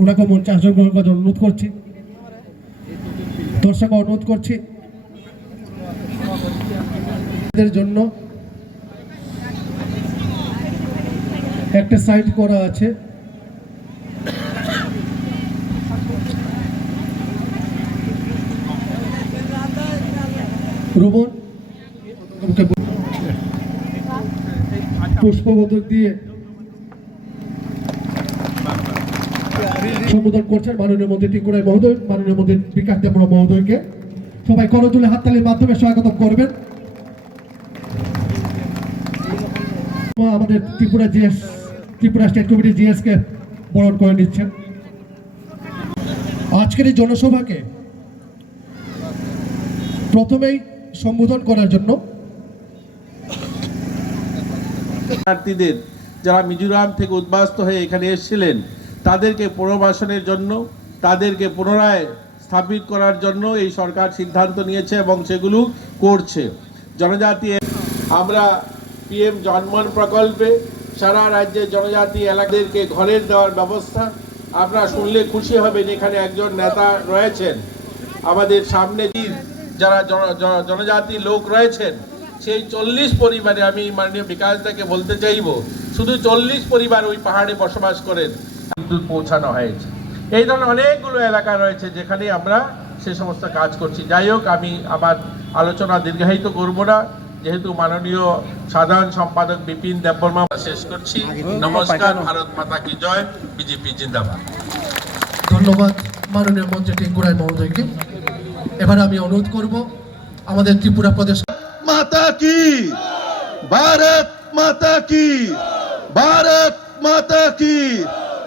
ওনাকে মঞ্চে আসন গ্রহণ করার অনুরোধ করছি, দর্শক অনুরোধ করছি এদের জন্য একটা সাইড করা আছে। রোবন পুষ্পবোধক দিয়ে সম্বোধন করছেন মাননীয় মন্ত্রী টিঙ্কুরাই মহোদয়, মাননীয় মন্ত্রী বিকাশ দেববর্মা মহোদয়কে সবাই করজোড়ে হাততালির মাধ্যমে স্বাগত করবেন। আমাদের ত্রিপুরা স্টেট কমিটি জিএস কে বরণ করে নিচ্ছেন। আজকের এই জনসভাকে প্রথমেই সম্বোধন করার জন্য প্রার্থীদের যারা মিজোরাম থেকে উদ্বাস্ত হয়ে এখানে এসেছিলেন তাদেরকে পুনর্বাসনের জন্য, তাদেরকে পুনরায় স্থাপিত করার জন্য এই সরকার সিদ্ধান্ত নিয়েছে এবং সেগুলো করছে। জনজাতি আমরা পিএম জন্মন প্রকল্পে সারা রাজ্যের জনজাতি এলাকাদেরকে ঘরের দেওয়ার ব্যবস্থা, আপনারা শুনলে খুশি হবেন এখানে একজন নেতা রয়েছেন আমাদের সামনে, যারা জনজাতি লোক রয়েছেন সেই 40 পরিবারে আমি মাননীয় বিকাশ দাকে বলতে চাইব শুধু 40 পরিবার ওই পাহাড়ে বসবাস করেন বিদ্যুৎ পৌঁছানো হয়েছে। এই ধরনের অনেকগুলো এলাকা রয়েছে যেখানে আমরা সে সমস্ত কাজ করছি। যাই হোক, আমি আমার আলোচনা দীর্ঘায়িত করব না, যেহেতু মাননীয় সাধারণ সম্পাদক বিপিন দেববর্মা শেষ করছি। নমস্কার, ভারত মাতা কি জয়, বিজেপি জিন্দাবাদ। ধন্যবাদ মাননীয় মন্ত্রী টিঙ্কুরাই মহোদয়কে। এবার আমি অনুরোধ করব আমাদের ত্রিপুরা প্রদেশ माता की, भारत माता की, भारत माता की,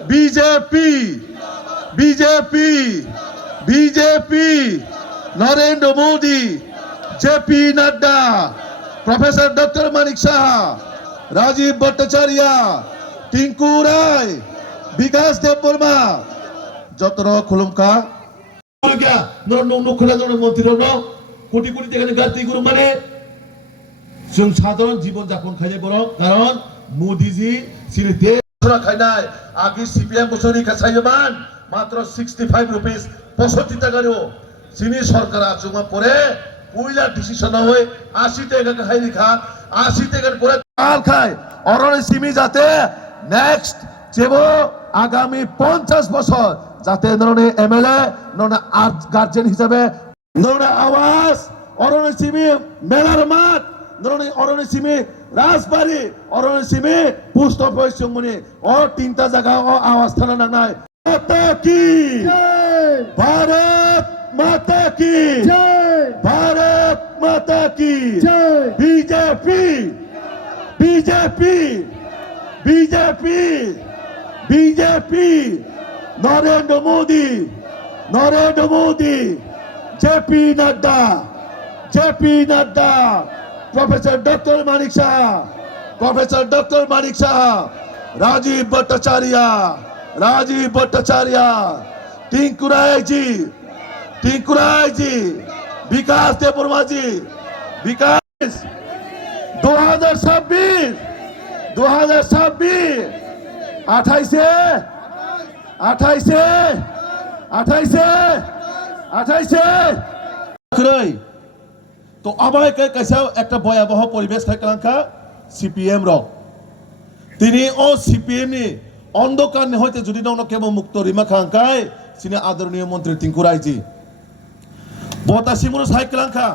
BJP BJP BJP, Narendra Modi, JP Nadda, professor doctor Manik Shah, Rajiv Bhattacharya, Tinku Rai, Vikas Debbarma, जतन खुलुमका क्या मंत्री कोटी कोटी टाका गार्ती गुरु माने जों साधारण जीवन जापन खायनाय बर कारण मोदीजी सिरि देशरा खायनाय आगे सीपीएम बोसोरनि खासायोमान मात्र 65 रुपीस 65 टाकारो सिनि सरकारा जुमा परे पयला डिसिसन होय 80 टाका खाय रेखा 80 टाका করে কাল খায় অরণে সিমি যাতে নেক্সট যেবো আগামী 50 বছর যাতে নরনে এমএলএ নরনে গার্জিয়ান হিসাবে নরনে আওয়াজ অরণে সিমি মেলার মাঠ নরনে অরণে সিমি রাজবাড়ি অরণে সিমি পোস্ট অফিস জঙ্গনি ও তিনটা জায়গা ও আওয়াজ থানা নাংনাই মাতা কি জয়, ভারত মাতা কি জয়, ভারত মাতা কি জয়, BJP BJP BJP BJP, Narendra Modi Narendra Modi, JP Nadda JP Nadda, professor doctor Manik Shah, professor doctor Manik Shah, Rajiv Bhattacharya, Tinku Rai ji, Vikas Debbarma ji, विकास 2026 तो আমায় কাছে একটা ভয়াবহ পরিবেশ থাকলাঙ্কা সিপিএম র তিনি ও সিপিএম নি অন্ধকার হইতে যদি নন কেবল মুক্ত রিমা খাঙ্কায় সিনে আদরণীয় মন্ত্রী টিঙ্কু রায়জি বতাসিমুর সাইকলাঙ্কা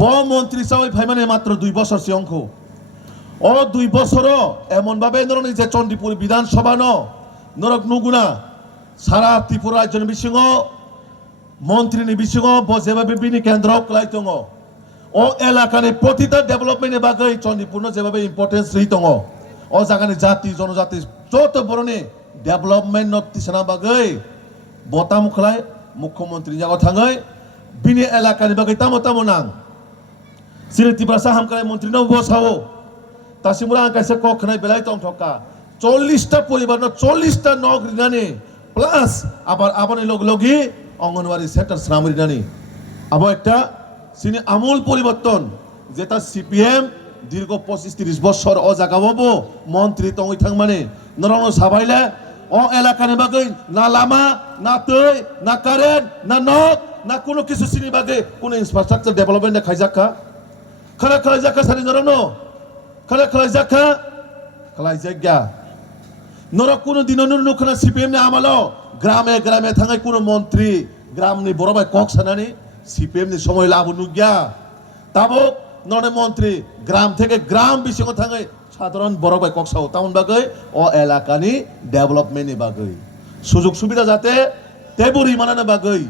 ব মন্ত্রী সাই ভাইমানে মাত্র 2 বছর সিংখ ও 2 বছর এমন ভাবে নরনি যে চন্ডিপুর বিধানসভা নরক নুগুনা সারা ত্রিপুরা রাজ্যের বিসিং মন্ত্রীনি বিসিং যেভাবে বিনি কেন্দ্র কলাই দङ ও এলাকানি প্রতিটা ডেভেলপমেন্ট বাগै চন্ডিপুর যেভাবে ইম্পর্টেন্স রই দङ ও জায়গানি জাতি জনজাতি যত বড়নি ডেভেলপমেন্ট তিসানা বাগै বতাম খলাই মুখ্যমন্ত্রী জায়গা থাङै বিনি এলাকানি বাগै তামো নাং সিরি ত্রিপুরা হামকাই মন্ত্রী ন বসাও তাসিমুরা কাইসে কখনাই বেলাই দं ঠকা 40টা পরিবার 40টা নগ রিনানি প্লাস আবার আবারই লগি অঙ্গনওয়াড়ি সেন্টার শ্রামরিনানি আবার একটা সিনি আমূল পরিবর্তন যেটা সিপিএম দীর্ঘ 25-30 বছর ও জায়গা হবো মন্ত্রী তং ইথাং মানে নরং সাবাইলে ও ও এলাকার বাগে না লামা না তৈ না কারেন্ট না নক না কোনো কিছু সিনি বাগে কোনো ইনফ্রাস্ট্রাকচার ডেভেলপমেন্ট খাইজাকা খালা খাইজাকা সারি নরনো খালা খাইজাকা খালাইজাগা নরক কোনো দিননো নুখনা সিপিএম নে আমালো গ্রামে গ্রামে থাঙাই কোনো মন্ত্রী গ্রামনি বড় ভাই কক সানানি সিপিএম নি সময় লাভ নুগিয়া তাবো ননে মন্ত্রী গ্রাম থেকে গ্রাম বিশিং থাঙাই সাধারণ বড় ভাই কক সাও তাউন বাগৈ ও এলাকানি ডেভেলপমেন্টনি বাগৈ সুযোগ সুবিধা যাতে তেবুরি মানানো বাগৈ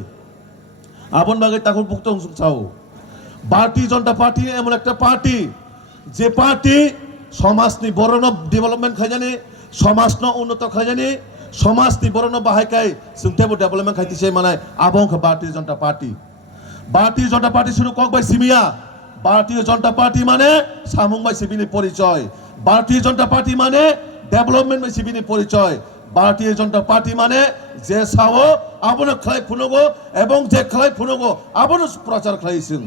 আপন বাগৈ তাকুর পুক্ত চাও ভারতীয় জনতা পার্টি এমন একটা পার্টি যে পার্টি সমাজনি বড় ডেভেলপমেন্ট খাইজানি সমাজনো উন্নত খাইজানি সমাজনি বড় বাহাইকাই সুংতেবো ডেভেলপমেন্ট খাইতিছে মানে আবং ভারতীয় জনতা পার্টি শুরু কক বাই সিমিয়া ভারতীয় জনতা পার্টি মানে সামুং বাই সিবিনি পরিচয় ভারতীয় জনতা পার্টি মানে ডেভেলপমেন্ট বাই সিবিনি পরিচয় ভারতীয় জনতা পার্টি মানে যে সাও আবনো খাই ফুনগো এবং যে খাই ফুনগো আবনো প্রচার খাইছিং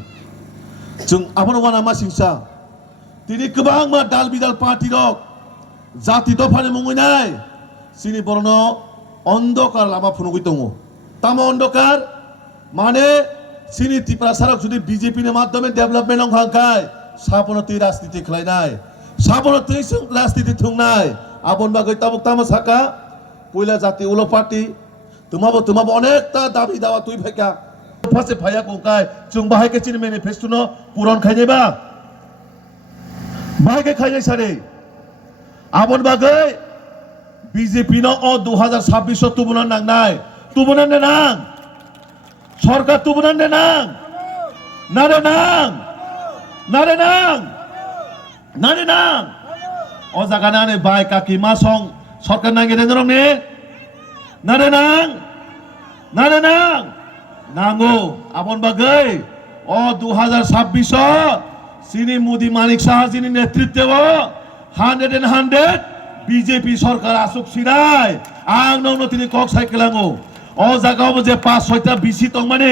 जों आबनो वाना मा सिंसा তিনি गोबां मा दाल बिदाल पार्टी रक जाति दफानि मुंगैनाय सिनि बरन अंधकार लामा फुनुगै दङ तामा अंधकार माने सिनि त्रिपुरा सारक जुदि बीजेपी नि माध्यमे डेभलपमेन्ट अंखांखाय साबनति राजनीति खलायनाय साबनति राजनीति थुंनाय आबन बागै ताबुक तामा साका पयला जाति उलो पार्टी तुमाबो अनेकता दाबि दावा तुइ फायका फासे फाया कोंकाय जों बाहायके चिनि मेनिफेस्टो न पुरन खायनोबा बाहायके खायनाय सारे आबन बागै बीजेपी न ओ 2026 तुबुना नांनाय तुबुना नां सरकार तुबुना नां नारे नां ओ जागानाने बाय काकी मा सं सरकार नांगे देनरंने नारे नां नांगो आबन बागै ओ 2026 सिनी मोदी मानिक साहाजिनि नेतृत्व 100 बीजेपी सरकार आसुक सिनाय आं नौनो तिनि कक साइकेलांगो ओ जागाव जे 5-6टा बिसि दं माने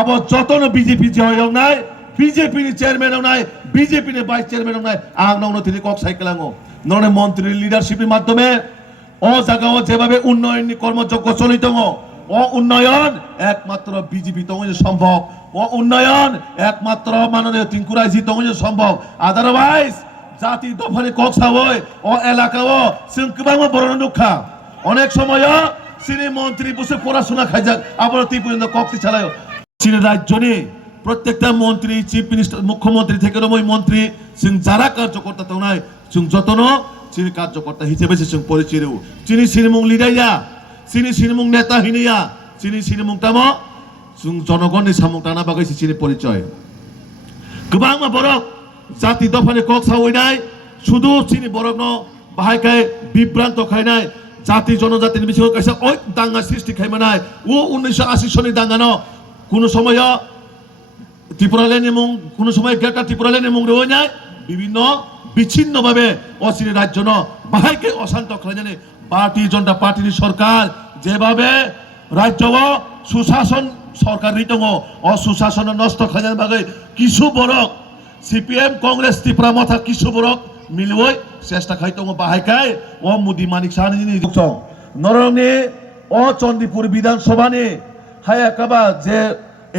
आबो जतनो बीजेपी जयंनाय बीजेपी नि चेयरमैन होनाय बीजेपी नि वाइस चेयरमैन होनाय आं नौनो तिनि कक साइकेलांगो नने मंत्री लिडारशिप नि माध्यमे ओ जागाव जेभाबे उन्नयननि कर्मযজ্ঞ चलित दङ ও উন্নয়ন একমাত্র বিজেপি তঙ্গে সম্ভব ও উন্নয়ন একমাত্র মাননীয় তিনকুরাইজি তঙ্গে সম্ভব আদারওয়াইজ জাতি দফারে কক্সা হয় ও এলাকাও সিংকবাং বড় দুঃখা অনেক সময় সিনি মন্ত্রী বসে পড়াশোনা খাইজাক আবার তি পর্যন্ত কক্সি চালায় চীন রাজ্যনি প্রত্যেকটা মন্ত্রী চিফ মিনিস্টার মুখ্যমন্ত্রী থেকে রমই মন্ত্রী সিং যারা কার্যকর্তা তংনাই সিং যতন চিনি কার্যকর্তা হিসেবে সিং পরিচয় চিনি সিনিমুং লিডাইয়া सिनी सिनिमुं नेता हिनिया सिनी सिनिमुं तामो जों जनगणनि सामुं ताना बागै सिनि परिचय गोबां मा बरक जाति दफानि कक सावैनाय शुधु सिनि बरकनो बाहायखाय बिभ्रान्त खायनाय जाति जनजातिनि बिषय कायसा ओइ दांगा सृष्टि खायमानाय ও 1980 सननि दांगानो কোনো সময় ত্রিপুরালেনি মুং কোনো সময় গ্রেটার ত্রিপুরালেনি মুং রইনাय বিভিন্ন বিচ্ছিন্নভাবে অসিনি রাজ্য ন বাহায়কে অশান্ত খায়নানি भारतीय जनता पार्टी सरकार जेभाबे राज्य सुशासन सरकार दङ असुशासन नष्ट खायनायनि बागै किछु बरक सीपीएम कांग्रेस त्रिपुरा मथा किछु बरक मिलवै चेष्टा खाय दङ बाहायखाय ओ मोदी मानिक साहानि दं नरंनि ओ चंडीपुर विधानसभानि हायाकाबा जे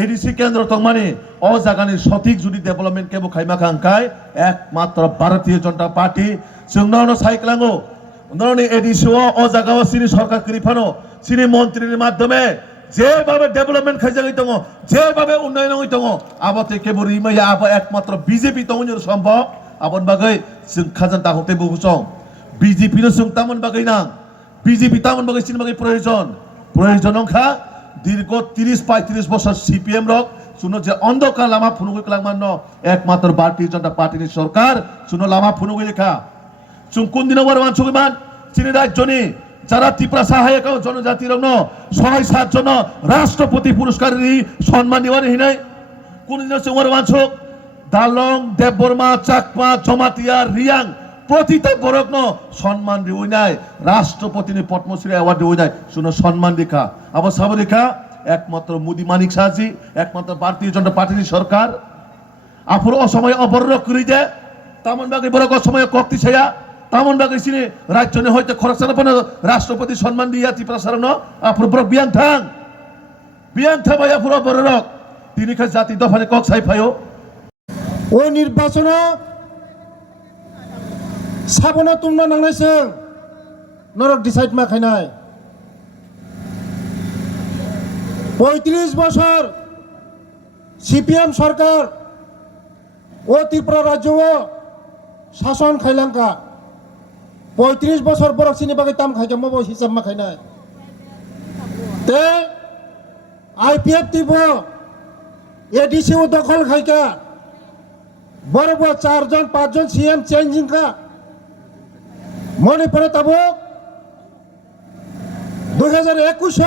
एडीसी केंद्र तंमानि ओ जागानि सठिक जुदि डेभलपमेंट केबो खायमाखांखाय एकमात्र भारतीय जनता पार्टी जोंनावनो सायख्लाङो नरनी एडिसिओ ओ जागाव सिनि सरकार करिफानो सिनि मन्त्रीनि माध्यमे जेभाबे डेभलपमेंट खायजागै दङ जेभाबे उन्नयन हई दङ आबते केबरि मैया आब एकमात्र बीजेपी तंजर सम्भव आबन बागै जों खाजान दाहते बुसं बीजेपी नो जों तामन बागै नां बीजेपी तामन बागै सिनि बागै प्रयोजन अंखा दीर्घ 30-35 বছর सीपीएम रक सुनो जे अंधकार लामा फुनुगै क्लांगमान एकमात्र भारतीय जनता पार्टी सरकार सुनो लामा फुनुगै लेखा जों कोन दिनाव बारमान सुगैमान चिनि राज्यनि যারা ত্রিপুরা সহায়ক জনজাতির 6-7 জন রাষ্ট্রপতি পুরস্কারের সম্মান নিওয়ানি হিনাই কোন দিন সুমার মানসক দালং দেববর্মা চাকমা জমাতিয়া রিয়াং প্রতিটা বরগ্ন সম্মান দিওইনাই রাষ্ট্রপতি নি পদ্মশ্রী অ্যাওয়ার্ড দিওইনাই শুনো সম্মান লেখা আবার সব লেখা একমাত্র মোদি মানিক সাহাজি একমাত্র ভারতীয় জনতা পার্টির সরকার আপুর অসময় অবরক করি যে তামন বাকি বড় অসময় কক্তি ছায়া তামন বাকি সিনি রাজ্যনে হয়তো খরচানো পনে রাষ্ট্রপতি সম্মান দিয়া ত্রিপুরা সারানো পুরো বিয়ান ভাইয়া পুরো বড় রক তিনি খাই জাতি দফারে কক সাই ফাইও ওই নির্বাচন সাবনা তুমনা নাंनायसों নরক ডিসাইড মা খাইনায় 35 বছর সিপিএম সরকার ও ত্রিপুরা রাজ্য শাসন খাইলাঙ্কা 35 বছর বরক সিনি বাকি তাম খাইকা মব হিসাব মা খাইনায় তে আইপিএফ টিপ এডিসি ও দখল খাইকা বড় বড় 4 জন 5 জন সিএম চেঞ্জিং का মনে পড়ে তব 2021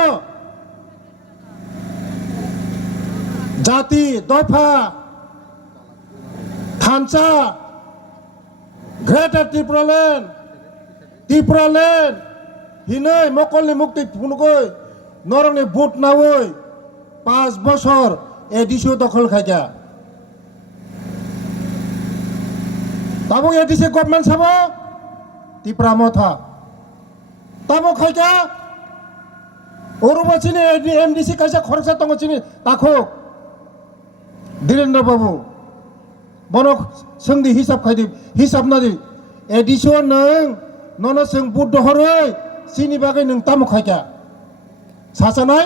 জাতি দফা থানচা গ্রেটার ত্রিপুরাল্যান্ড হিনে মকলনি মুক্তি ফুনগই নরংনি ভোট নাওই 5 বছর এডিসি দখল খাইকা তাবো এডিসি গভর্নমেন্ট সাবো ত্রিপুরা মথা তাবো খাইকা ওরুবা চিনি এমডিসি কাইসা খরচা দङ চিনি তাखौ धीरेन्द्र बाबू बनक सोंदि हिसाब खायदि हिसाब नादि एडिसि नों ननो जों बुट दहरै सिनि बागै नों तामो खायका सासानाय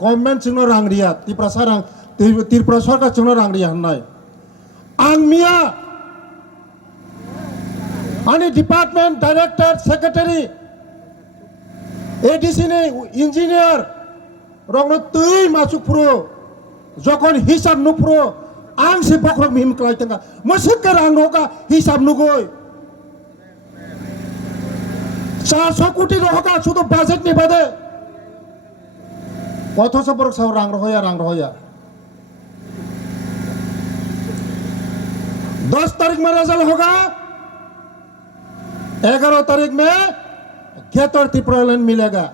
गभर्नमेन्ट जोंनो रां रिया त्रिपुरा सरकार जोंनो रां रिया होननाय आं मिया आंनि डिपार्टमेंट डाइरेक्टर सेक्रेटारि एडिसि नि इन्जिनियार रंनो तै मासुकफ्रो যখন হিসাব নুপুরো আং সে বক্রক মিম ক্লাইতেঙ্গা মসিকর আং হোকা হিসাব নুগই 400 কোটি রহকা শুধু বাজেট নি বাদে অথচ বরক সাও রাং রহয়া 10 तारीख में रिजल्ट होगा 11 तारीख में गेटर त्रिपुरालैंड मिलेगा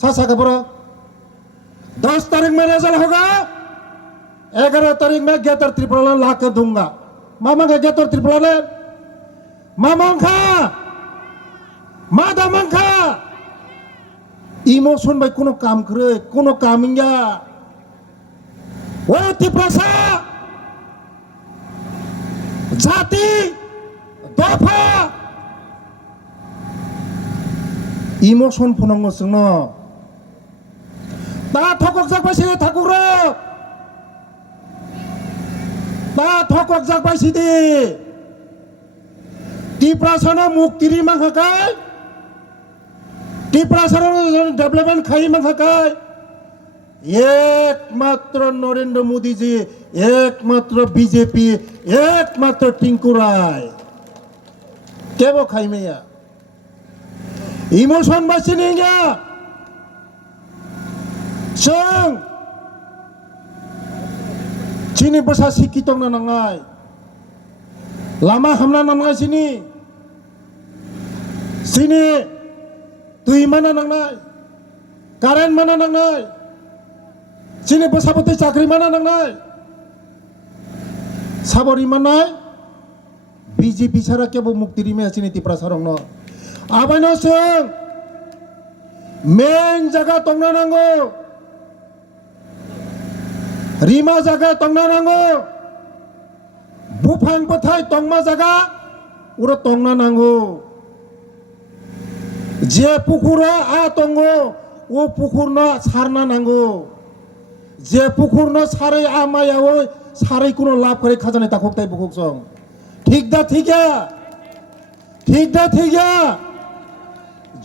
सासा खबर 10 तारीख में रिजल्ट होगा 11 तारीख में गेटर त्रिपुरालैंड ला कर दूंगा मामा का गेटर त्रिपुरालैंड मादा मंखा इमोशन भाई कोनो काम करे कोनो कामिंगा वो त्रिपुरा जाति दफा इमोशन फुनांगो जोंनो ता थकक जाबायसो ठाकुर ता थकक जाबायसोदि त्रिपुरा मुक्तिरि मांखाखाय त्रिपुरा डेवलपमेंट खाई मांखाखाय एकमात्र नरेंद्र मोदी जी एकमात्र बीजेपी एकमात्र टिंकु राय केबो खाइमेया इमोशन बासिनिया जों चिनि बसा सिकितं नांनाय लामा हामना नांनाय सिनि दै माना नांनाय कारेन्ट माना नांनाय चिनि बसापति चाकरी माना नांनाय साबरी मानाय बीजेपी सारा केबो मुक्ति में चिनि त्रिपुरा सारंनो आबायनो जों मेन जगह तंना नांगौ रिमा जगह तंना नांगौ बुफां बथाय तंमा जगह उरा तंना नांगौ जे पुकुरा आ तंगो वो पुकुरना सारना नांगौ जे पुकुरना सारै आ मायाव सारै कुनो लाभ करे खाजानाय ताखोकताय बुकुक जों ठीक दा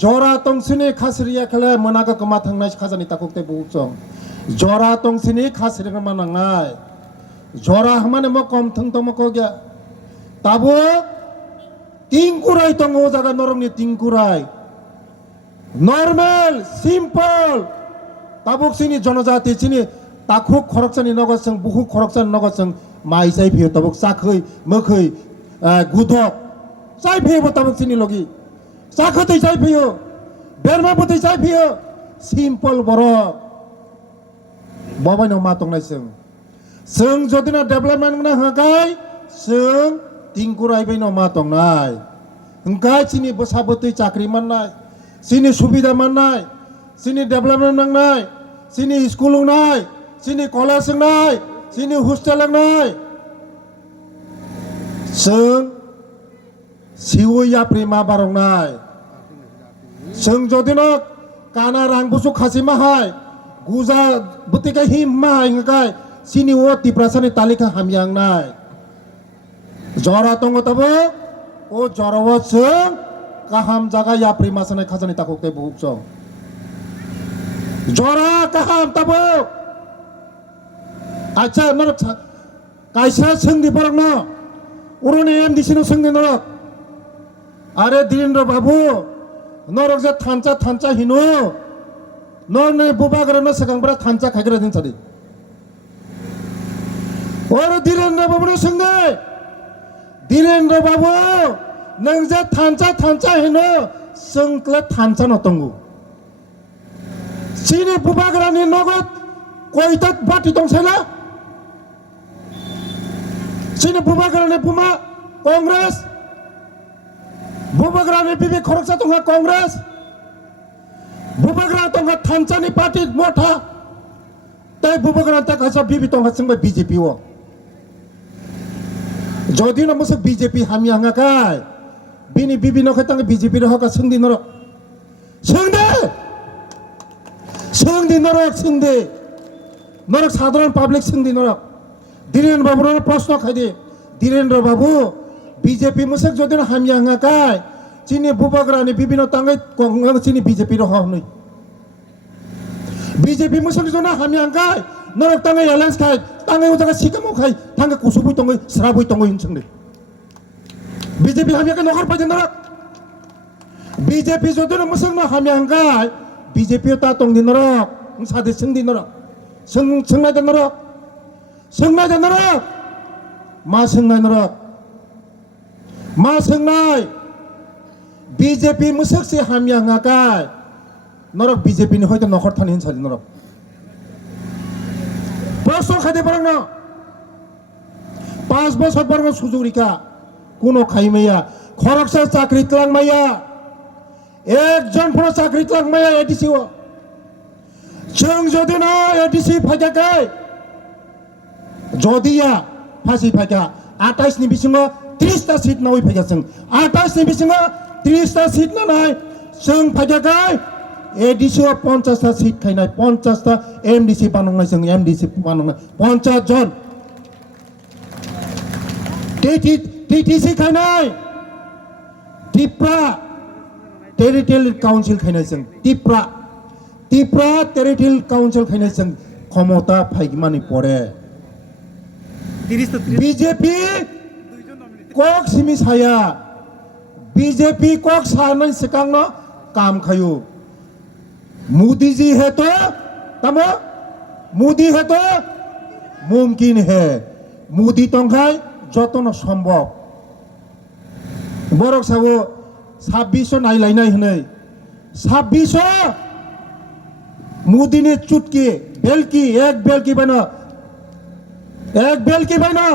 जरा तंसिनि खासिरिया खेले मोनागा कमा थांनाय खाजानि ताखोकताय बुकुक जों जरा तंसिनि खासिरिया मा नांनाय जरा हमाने म कम थंग तम को गया ताबो तिंकुराय तंगो जागा नरंनि तिंकुराय नॉर्मल सिंपल ताबुक सिनि जनजाति सिनि ताखुक खरकसानि नगसं बुखु खरकसानि नगसं माइ जाय फियो ताबुक साखै मोखै गुदक जाय फियो ताबुक सिनि लगी साखै जाय फियो बेरमा बतै जाय फियो सिंपल बर बबाइनो मा तंनाय जों जदिना डेभलपमेन्ट ना हगाय जों तिंकुराय बैनो मा तंनाय गाय सिनी बसाबती चाकरी माननाय सिनी सुबिदा माननाय सिनी डेभलपमेन्ट नांनाय सिनी स्कुल नाय सिनी कलेज नाय सिनी हस्टेल नाय जों सिवया प्रेमा बारंनाय जों जदिनो काना रां बुसु खासि माहाय गुजा बुतिका हिम माहाय ngkai sini wo tiprasani talika hamyangnai jora tongo tabo o jorowo जों kaham jaga ya primasani khajani takokte buhukjong jora kaham tabo acha norok kaisa sengdi borokno uroni MDC no sengdi norok are Dhirendra Babu norok je thancha hino norne bubagrano sekangbra thancha khagira din sari और धीरेन्द्र बाबू ने संगे धीरेन्द्र बाबू नंजे थांचा हिनो संकले थांचा नतंगु सिनी बुबाग्रानि नगद कोइतात बाटी दंसैला सिनी बुबाग्रानि बुमा कांग्रेस बुबाग्रानि बिबि खरकसा दंगा कांग्रेस बुबाग्रा दंगा थांचानि party मोठा ताई बुबाग्रा ताकासा बिबि दंगा संगे बीजेपी वो যদি না মসক বিজেপি হামি হাঙ্গাকাই বিনি বিবি নখাই বিজেপি হকা সঙ্গি নরক সঙ্গি নরক সঙ্গি নরক সাধারণ পাবলিক সঙ্গি নরক ধীরেন্দ্র বাবুর প্রশ্ন খাইদি ধীরেন্দ্র বাবু বিজেপি মসক যদি না হামি হাঙ্গাকাই চিনি বুবাগ্রানি বিভিন্ন তাঙ্গাই চিনি বিজেপি হই বিজেপি মসক যদি না হামি হাঙ্গাই নরক তাঙ্গাই এলায়েন্স খাই तांगे उजागा सिकामो खाई तांगे कुसुबुई तंगै स्राबुई तंगै हिंसंदे बीजेपी हामिया के नखर पाइदे नरक बीजेपी जदुन मसंग न हामिया हंगाय बीजेपी ता तंगदि नरक सादे संगदि नरक संनाय दे नरक मा संनाय बीजेपी मसक से हामिया हंगाय नरक बीजेपी नि होयतो नखर थानि हिंसादि नरक প্রশ্ন খাইতে পারেন না 5 বছর পর সুযোগিকা কোন খাইমাইয়া খরকসা চাকরি তলাংমাইয়া একজন পুরো চাকরি তলাংমাইয়া এডিসি ও जों যদি না এডিসি ফাইকাকাই যদিয়া ফাসি ফাইকা 28 नि बिसिङाव 30 टा सिट नय फाइका जों 28 नि बिसिङाव 30 टा सिट नाय जों फाइकाकाय एडिसि 50 टा सीट खाइनाय 50 टा एमडीसी बानांनाय जों एमडीसी बानांनाय 50 जन टीटीसी खाइनाय टिप्रा टेरिटोरियल काउन्सिल खाइनाय जों टिप्रा टेरिटोरियल काउन्सिल खाइनाय जों क्षमता फाइगमानि परे बीजेपी कक सिमि साया बीजेपी कक सानाय सिकांनो काम खायो मोदी जी है तो तमो मोदी है तो मुमकिन है मोदी तंखाय जतन सम्भव बरक साबो 2600 नायलायनाय हनै 2600 मोदी ने चुटकी बेलकी एक बेलकी बायनो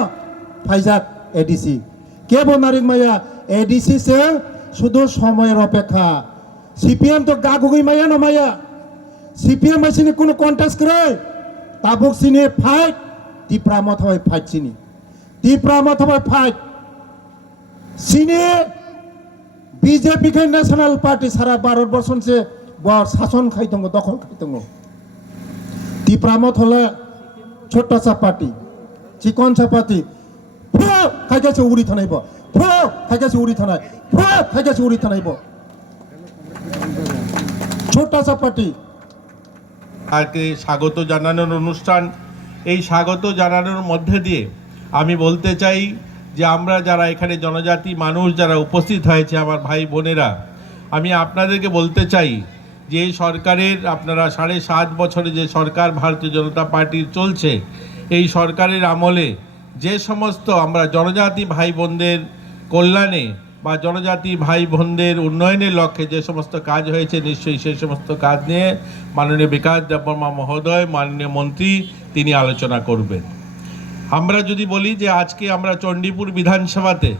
फाइजाक एडीसी के बनारिक माया एडीसी से शुद्ध समय अपेक्षा सीपीएम तो गागुगै माया न माया सीपीएम मासिने कोनो कन्टेस्ट करे ताबुक सिने फाइट टिप्रा मथाय फाइट सिने बीजेपी के नेशनल पार्टी सारा भारत वर्ष से शासन खाई दंगो दखल खाई दंगो टिप्रा मथले छोटा सा पार्टी चिकन सा पार्टी खाइगासे उरि थानायबो खाइगासे उरि थानायबो छोटा सा पार्टी আজকে স্বাগত জানানোর অনুষ্ঠান এই স্বাগত জানানোর মধ্যে দিয়ে আমি বলতে চাই যে আমরা যারা এখানে জনজাতি মানুষ যারা উপস্থিত হয়েছে আমার ভাই বোনেরা আমি আপনাদেরকে বলতে চাই যে সরকারের আপনারা 7.5 বছরে যে সরকার ভারতীয় জনতা পার্টির চলছে এই সরকারের আমলে যে সমস্ত আমরা জনজাতি ভাই বোনদের কল্যাণে বা জনজাতি ভাই বোনদের উন্নয়নের লক্ষ্যে যে সমস্ত কাজ হয়েছে নিশ্চয়ই সেই সমস্ত কাজ নিয়ে মাননীয় বিকাশ দেববর্মা মহোদয় মাননীয় মন্ত্রী তিনি আলোচনা করবেন আমরা যদি বলি যে আজকে আমরা চণ্ডীপুর বিধানসভাতে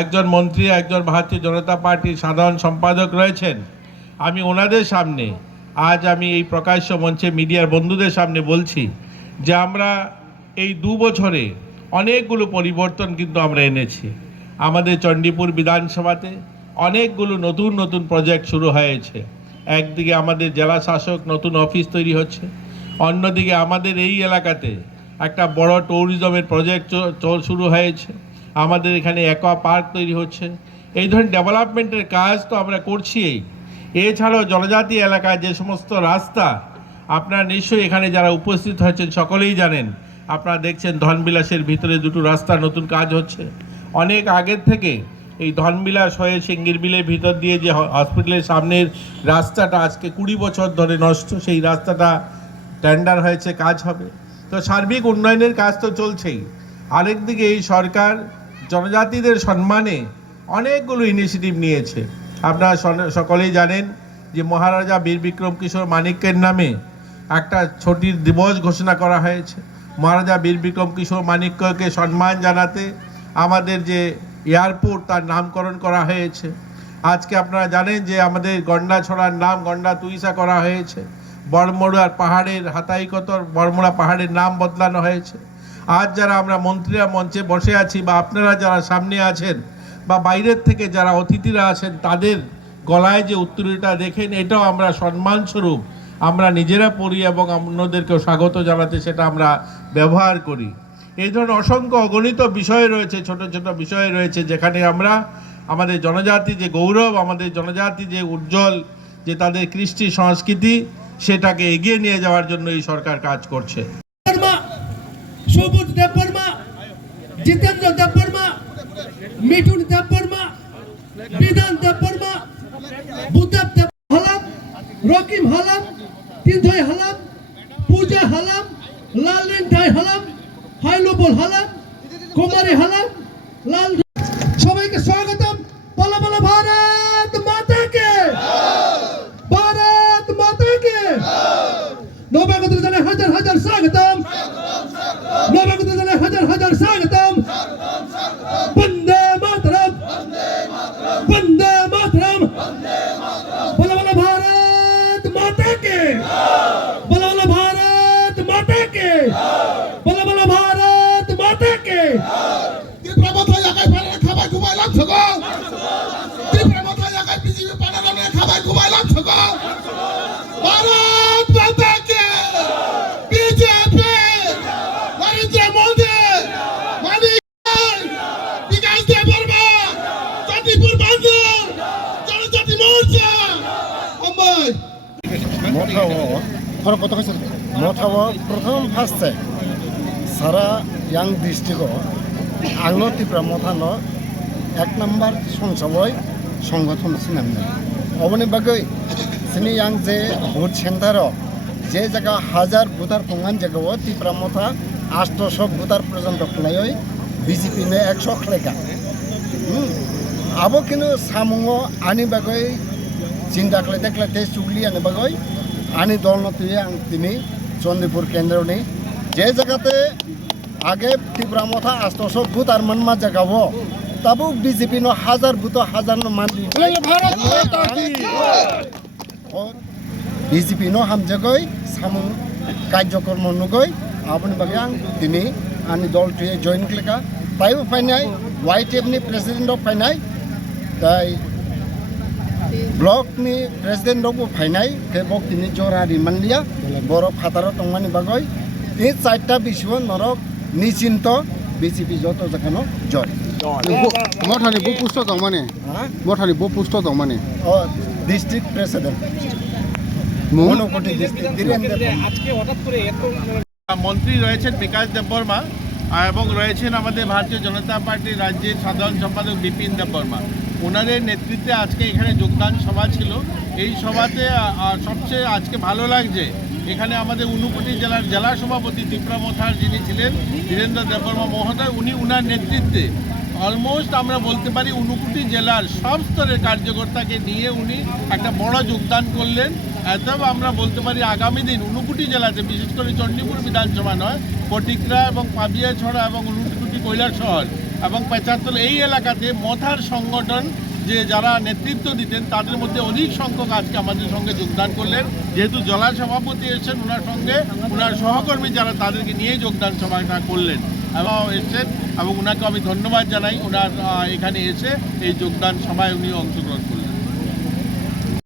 একজন মন্ত্রী, একজন ভারতীয় জনতা পার্টির সাধারণ সম্পাদক রয়েছেন। আমি ওনাদের সামনে আজ আমি এই প্রকাশ্য মঞ্চে মিডিয়ার বন্ধুদের সামনে বলছি যে আমরা এই 2 বছরে অনেকগুলো পরিবর্তন কিন্তু আমরা এনেছি। আমাদের চণ্ডীপুর বিধানসভাতে অনেকগুলো নতুন নতুন প্রজেক্ট শুরু হয়েছে। একদিকে আমাদের জেলা শাসক নতুন অফিস তৈরি হচ্ছে, অন্যদিকে আমাদের এই এলাকাতে একটা বড় ট্যুরিজমের প্রজেক্ট শুরু হয়েছে। আমাদের এখানে অ্যাকোয়া পার্ক তৈরি হচ্ছে। এই ধরনের ডেভেলপমেন্টের কাজ তো আমরা করছিই। এছাড়াও জনজাতি এলাকায় যে সমস্ত রাস্তা, আপনারা নিশ্চয়ই এখানে যারা উপস্থিত হয়েছেন সকলেই জানেন, আপনারা দেখছেন ধনবিলাসের ভিতরে 2টো রাস্তা নতুন কাজ হচ্ছে। অনেক আগের থেকে এই ধনবিলাস হয়ে সিঙ্গির বিলের ভিতর দিয়ে যে হসপিটালের সামনের রাস্তাটা আজকে 20 বছর ধরে নষ্ট, সেই রাস্তাটা টেন্ডার হয়েছে, কাজ হবে। তো সার্বিক উন্নয়নের কাজ তো চলছেই। আরেকদিকে এই সরকার জনজাতিদের সম্মানে অনেকগুলো ইনিশিয়েটিভ নিয়েছে। আপনারা সকলেই জানেন যে মহারাজা বীর বিক্রম কিশোর মানিক্যের নামে একটা ছুটির দিবস ঘোষণা করা হয়েছে। মহারাজা বীর বিক্রম কিশোর মানিক্যকে সম্মান জানাতে আমাদের যে এয়ারপোর্ট তার নামকরণ করা হয়েছে। আজকে আপনারা জানেন যে আমাদের গন্ডাছড়ার নাম গন্ডা তুইসা করা হয়েছে। বড়মুড়ার পাহাড়ের হাতাইকতর বড়মুড়া পাহাড়ের নাম বদলানো হয়েছে। আজ যারা আমরা মন্ত্রীরা মঞ্চে বসে আছি বা আপনারা যারা সামনে আছেন বা বাইরের থেকে যারা অতিথিরা আছেন, তাদের গলায় যে উত্তরীটা দেখেন, এটাও আমরা সম্মানস্বরূপ আমরা নিজেরা পড়ি এবং অন্যদেরকেও স্বাগত জানাতে সেটা আমরা ব্যবহার করি। এই ধরনের অসংখ্য অগণিত বিষয় রয়েছে, ছোট ছোট বিষয় রয়েছে, যেখানে আমরা আমাদের জনজাতি যে গৌরব, আমাদের জনজাতি যে উজ্জ্বল যে তাদের কৃষ্টি সংস্কৃতি, সেটাকে এগিয়ে নিয়ে যাওয়ার জন্য এই সরকার কাজ করছে। সবুজ দেববর্মা, জিতেন্দ্র দেববর্মা, মিঠুন দেববর্মা, বিধান দেববর্মা, বুদ্ধেব দেব হালাম, রকিম হালাম, তিনধই হালাম, পূজা হালাম, লালরেন্টাই হালাম, হাইলুবুল হালাম, কুমারী হালাম, লাল। সবাইকে স্বাগতম। বলো বলো ভারত মাতা কে, ভারত মাতা কে। নবাগত জানাই হাজার হাজার স্বাগতম, নবাগত জানাই হাজার হাজার স্বাগতম। বন্দে মাতরম, বন্দে মাতরম। বলো বলো ভারত মাতা কে, বলো বলো ভারত মাতা কে, বলো বলো ভারত মাতা কে। ত্রিপুরা মাথায় একাই পানার খাবার ঘুমাই লাগছ গো, ত্রিপুরা মাথায় একাই পৃথিবী পানার খাবার ঘুমাই লাগছ গো। ভারত মাতা কে, বিজেপি, নরেন্দ্র মোদী, মানিক বিকাশ দেববর্মা, চণ্ডীপুর বান্দর, জনজাতি মোর্চা। মুম্বাই মথাও প্রথম ফার্স্টে সারা ইয়াং ডিস্ট্রিক্টও আংনো ত্রিপুরা মথানো 1 নম্বর সংসদই সংগঠন সিনামনি অবনি বাগৈ সিনি ইয়াং যে ভোট সেন্টারও যে জায়গা 1000 ভোটার পঙ্গান জায়গাও ত্রিপুরা মথা 800 ভোটার পর্যন্ত খলাই বিজেপি নে 100 খলাইকা আবো কিন্তু সামুঙো আনি বাগৈ চিন্তা খাইতে চুগলি আনি বাগৈ আনি দল নতুয়ে আং তিনি চণ্ডীপুর কেন্দ্রনি যে জায়গাতে আগে ত্রিপুরা মথা 800 ভোট আর মনমা জায়গাও তাবো বিজেপি নো 1000 ভোট 1000 মান বিজেপি নো হামজাগৈ সামুং কার্যক্রম নুগৈ আপনি বাগে আং তিনি আনি দল টুয়ে জয়েন ক্লিকা তাইও ফাইনাই YTF ni প্রেসিডেন্ট অফ ফাইনাই তাই ব্লক ni প্রেসিডেন্ট অফ ফাইনাই কেবক তিনি জরারি মানলিয়া বড় ফাতার তংমানি বাগৈ এই 4টা বিষয় নরক নিশ্চিন্ত বিজেপি যত জাকানো জয় মঠানি বো পুষ্ট দং মানে মঠানি বো পুষ্ট দং মানে ও ডিস্ট্রিক্ট প্রেসিডেন্ট মনোকোটি ডিস্ট্রিক্ট ধীরেন্দ্র আজকে হঠাৎ করে এত মন্ত্রী রয়েছেন বিকাশ দেববর্মা এবং রয়েছেন আমাদের ভারতীয় জনতা পার্টির রাজ্যের সাধারণ সম্পাদক বিপিন দেববর্মা। ওনাদের নেতৃত্বে আজকে এখানে যোগদান সভা ছিল। এই সভাতে সবচেয়ে আজকে ভালো লাগছে এখানে আমাদের ঊনকোটি জেলার জেলা সভাপতি ত্রিপুরা মথার যিনি ছিলেন ধীরেন্দ্র দেববর্মা মহোদয়, উনি উনার নেতৃত্বে অলমোস্ট আমরা বলতে পারি ঊনকোটি জেলার সব স্তরের কার্যকর্তাকে নিয়ে উনি একটা বড় যোগদান করলেন। এতব আমরা বলতে পারি আগামী দিন ঊনকোটি জেলাতে বিশেষ করে চণ্ডীপুর বিধানসভা নয়, ফটিকরা এবং পাবিয়াছড়া এবং ঊনকোটি কৈলাসহর এবং পেচারতল এই এলাকাতে মথার সংগঠন যে যারা নেতৃত্ব দিতেন তাদের মধ্যে অধিক সংখ্যক আজকে আমাদের সঙ্গে যোগদান করলেন। যেহেতু জেলা সভাপতি এসেছেন, ওনার সঙ্গে ওনার সহকর্মী যারা তাদেরকে নিয়ে যোগদান সভাটা করলেন এবং এসেছেন, এবং ওনাকে আমি ধন্যবাদ জানাই ওনার এখানে এসে এই যোগদান সভায় উনি অংশগ্রহণ করলেন।